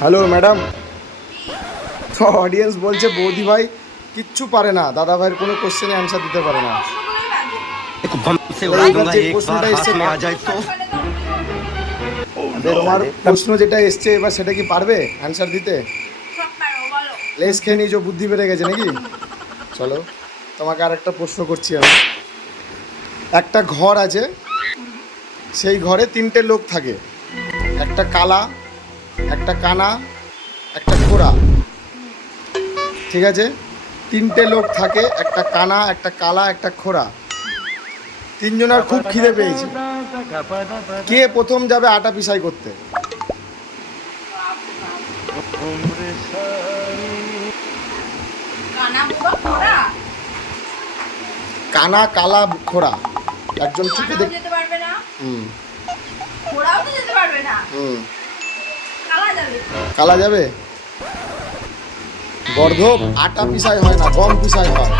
Hello madam, তো audience বলছে বৌদি ভাই কিচ্ছু পারে না, দাদা ভাইয়ের কোনো কোশ্চেনে অ্যান্সার দিতে পারে না। এইবার যে প্রশ্নটা এসছে তোমার প্রশ্ন যেটা এসছে এবার সেটা কি পারবে অ্যান্সার দিতে? লেস খেয়ে নিয়েছো, বুদ্ধি বেড়ে গেছে নাকি? চলো তোমাকে আর একটা প্রশ্ন করছি আমি। একটা ঘর আছে, সেই ঘরে তিনটে লোক থাকে, একটা কালা, একটা কানা, একটা খোড়া। ঠিক আছে, তিনটে লোক থাকে, একটা কানা, একটা কালা, একটা খোড়া। তিনজনের খুব খিদে পেয়েছে, কে প্রথম যাবে আটা পিসাই করতে? কানা, কালা, খোড়া, একজন চোখে দেখ। হুম হুম কালা যাবে? গর্ধব, আটা পিসাই হয় না, গম পিসাই হয়।